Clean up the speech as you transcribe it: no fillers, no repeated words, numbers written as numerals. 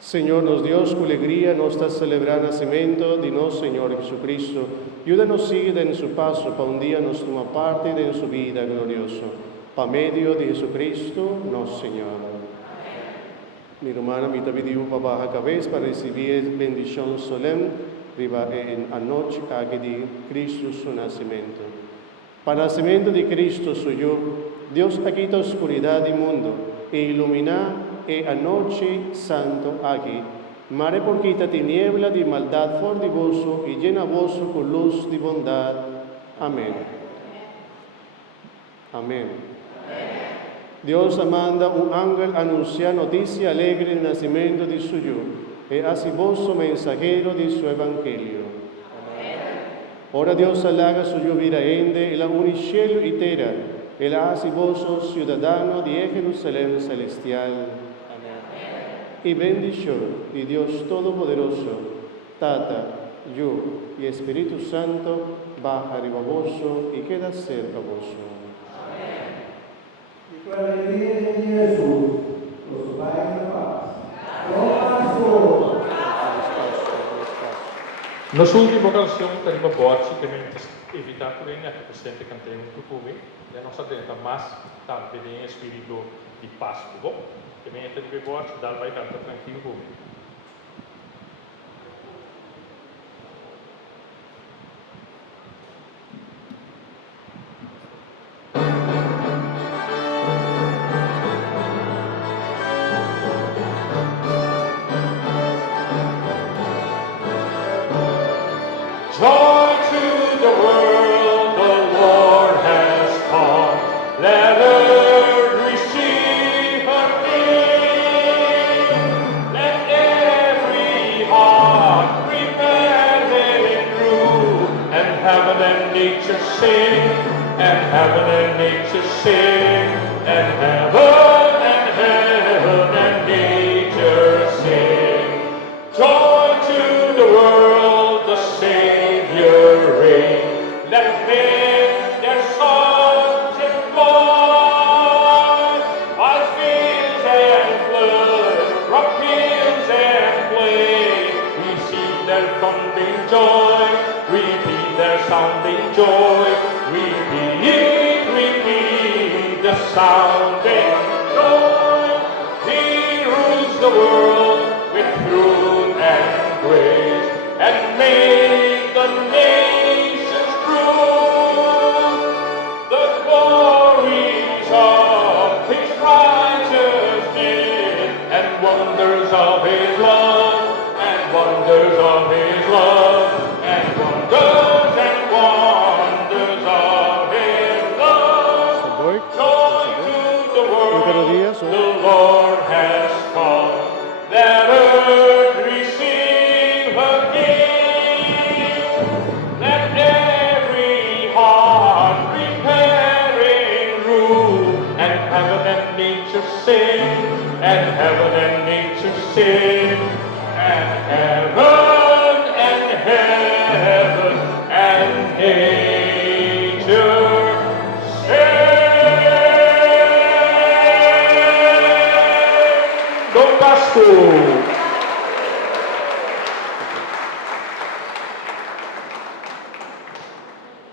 Senhor nos Deus, com alegria, nós estamos celebrando o nascimento de nosso Senhor Jesus Cristo. Ajuda-nos a seguir em seu passo para dia nos tomar parte de sua vida gloriosa. Por meio de Jesus Cristo, nosso Senhor. Minha irmã, me pediu para baixar a cabeça para receber Bendishon Solèm a noite aqui de Cristo, seu nascimento. Para o nascimento de Cristo, suyo, Deus quita a escuridão do mundo e ilumina a noite santo aqui. Mare por quita tiniebla de maldade fora de vosso e llena vosso com luz de bondade. Amém. Amém. Deus manda ángel anunciar notícia alegre do nascimento de seu e assim vosso mensageiro de seu evangelho. Ora Deus alaga suyo viraende e la une cielo e terra, e la hace vosso ciudadano de Jerusalém celestial. Y Bendishon, y Dios Todopoderoso, Tata, yo y Espíritu Santo, baja arriba voso y queda cerca voso. Amén. Y con la alegría de Jesús, os vaya en paz. Nos última canção que a bote também evitar por ele que presente cantei muito comigo e a nossa dentro mas também tem espírito de Pasku bom também é de bote dar vai cantar tranquilo comigo. Joy to the world, the Lord has come. Let earth receive her King. Let every heart prepare it through. And heaven and nature sing, and heaven and nature sing, and heaven and nature sing. Joy to the world, the Savior reign. Let men their songs employ, while fields and floods, rock hills and plain, receive their thundering joy, repeat their sounding joy, repeat the sounding joy. He rules the world with truth and grace, and make the nations prove the glories of His righteousness, and wonders of His love, and wonders of His love, and wonders of His love. Joy to the world, the Lord has come. Let earth receive her King. Let every heart prepare in rule, and heaven and nature sing, and heaven and nature sing, and heaven and nature sing. Go Pasku!